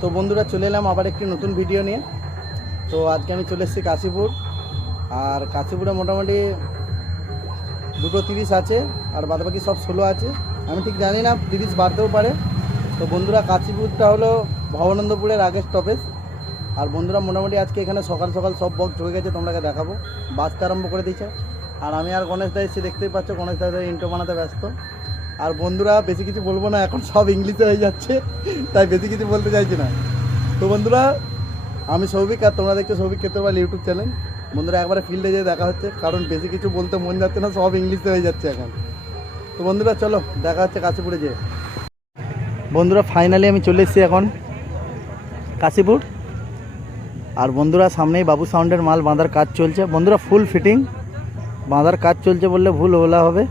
তো বন্ধুরা চলে এলাম আবার একটি নতুন ভিডিও নিয়ে। তো আজকে আমি চলে এসেছি কাশীপুর। আর কাশীপুরে মোটামুটি দুটো তিরিশ আছে, আর বাদবাকি সব ষোলো আছে। আমি ঠিক জানি না, তিরিশ বাড়তেও পারে। তো বন্ধুরা, কাশীপুরটা হলো ভবানন্দপুরের আগের স্টপেজ আর বন্ধুরা, মোটামুটি আজকে এখানে সকাল সকাল সব বক্স ঢুকে গেছে, তোমরাকে দেখাবো। বাসটা আরম্ভ করে দিয়েছে। আর আমি আর গণেশ দা এসে দেখতেই পাচ্ছ, গণেশ দা ইন্টো বানাতে ব্যস্ত। আর বন্ধুরা, বেশি কিছু বলব না, এখন সব ইংলিশে হয়ে যাচ্ছে, তাই বেশি কিছু বলতে চাইছি না। তো বন্ধুরা, আমি সৌভিক, আর তোমরা দেখছ সৌভিক ক্ষেত্রপাল ইউটিউব চ্যানেল। বন্ধুরা, একবারে ফিল্ডে যেয়ে দেখা হচ্ছে, কারণ বেশি কিছু বলতে মন যাচ্ছে না, সব ইংলিশে হয়ে যাচ্ছে এখন। তো বন্ধুরা, চলো, দেখা হচ্ছে কাশীপুরে যেয়ে। বন্ধুরা ফাইনালি আমি চলে এসেছি এখন কাশীপুর। আর বন্ধুরা, সামনেই বাবু সাউন্ডের মাল, বাঁধার কাজ চলছে। বন্ধুরা ফুল ফিটিং বাঁধার কাজ চলছে বললে ভুল বলা হবে।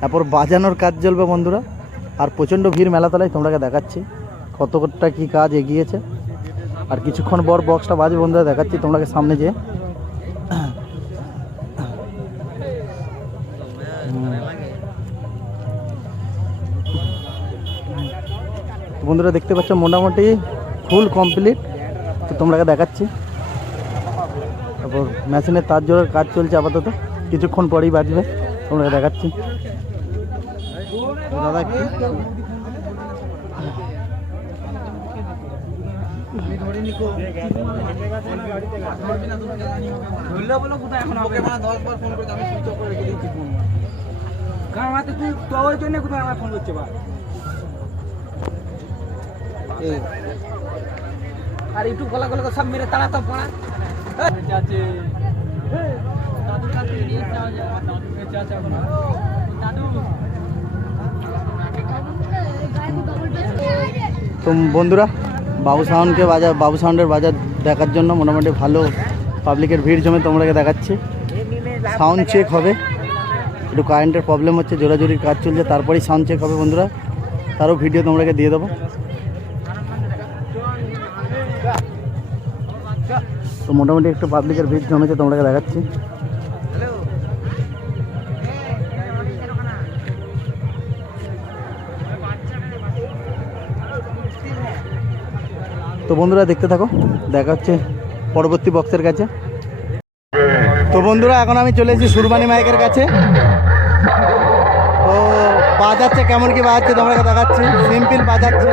তারপর বাজানোর কাজ চলবে বন্ধুরা। আর প্রচণ্ড ভিড় মেলাতলায় তোমরাকে দেখাচ্ছি কতটা কি কাজ এগিয়েছে। আর কিছুক্ষণ পর বক্সটা বাজে বন্ধুরা, দেখাচ্ছি তোমরাকে সামনে যে বন্ধুরা, দেখতে পাচ্ছ মোটামুটি ফুল কমপ্লিট তো তোমরাকে দেখাচ্ছি। তারপর মেশিনের তার জোড়ার কাজ চলছে আপাতত। কিছুক্ষণ পরেই বাজবে তোমরাকে দেখাচ্ছি। দাদা করছে বা আর ইউটিউব গলা গলা সব মেরে তাড়া তো পড়া। চাচে দাদু দাদু চাচা দাদু তো বন্ধুরা, বাবু সাউন্ডকে বাজার বাবু সাউন্ডের বাজার দেখার জন্য মোটামুটি ভালো পাবলিকের ভিড় জমে তোমরাকে দেখাচ্ছি। সাউন্ড চেক হবে। একটু কারেন্টের প্রবলেম হচ্ছে, জোরাজোরির কাজ চলছে, তারপরেই সাউন্ড চেক হবে বন্ধুরা। তারও ভিডিও তোমরাকে দিয়ে দেবো। তো মোটামুটি একটু পাবলিকের ভিড় জমেছে তোমরাকে দেখাচ্ছি। তো বন্ধুরা দেখতে থাকো, দেখা হচ্ছে পরবর্তী বক্সের কাছে। তো বন্ধুরা, এখন আমি চলে এসেছি সুরবানি মাইকের কাছে। তো বাজাচ্ছে, কেমন কি বাজাচ্ছে তোমরা দেখাচ্ছি। সিম্পল বাজাচ্ছে।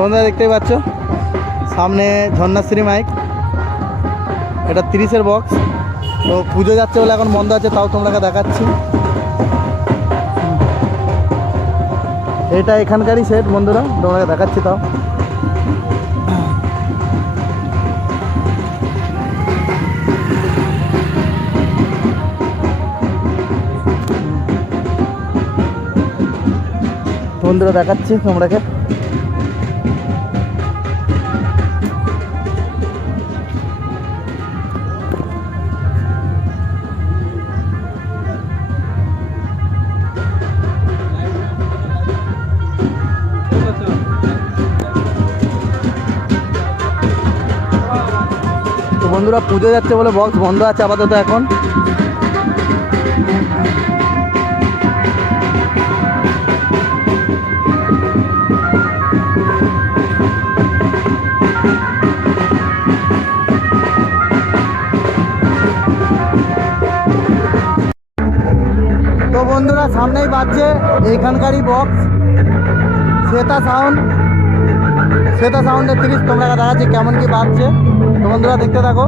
তোমরা দেখতেই পাচ্ছ? সামনে ঝর্ণাশ্রী মাইক। এটা তিরিশের বক্স তো পুজো যাচ্ছে বলে এখন বন্ধ আছে, তাও তোমরাকে দেখাচ্ছি। এটা এখানকারই সেট বন্ধুরা তোমাকে দেখাচ্ছি তাও। বন্ধুরা দেখাচ্ছি তোমরাকে বন্ধুরা পুজো যাচ্ছে বলে বক্স বন্ধ আছে আপাতত এখন। বন্ধুরা, সামনেই বাজছে এইখানকারই বক্স শ্বেতা সাউন্ড শ্বেতা সাউন্ডের তিরিশ, তোমরা দেখাচ্ছি কেমন কি বাজছে। তো বন্ধুরা দেখতে থাকো।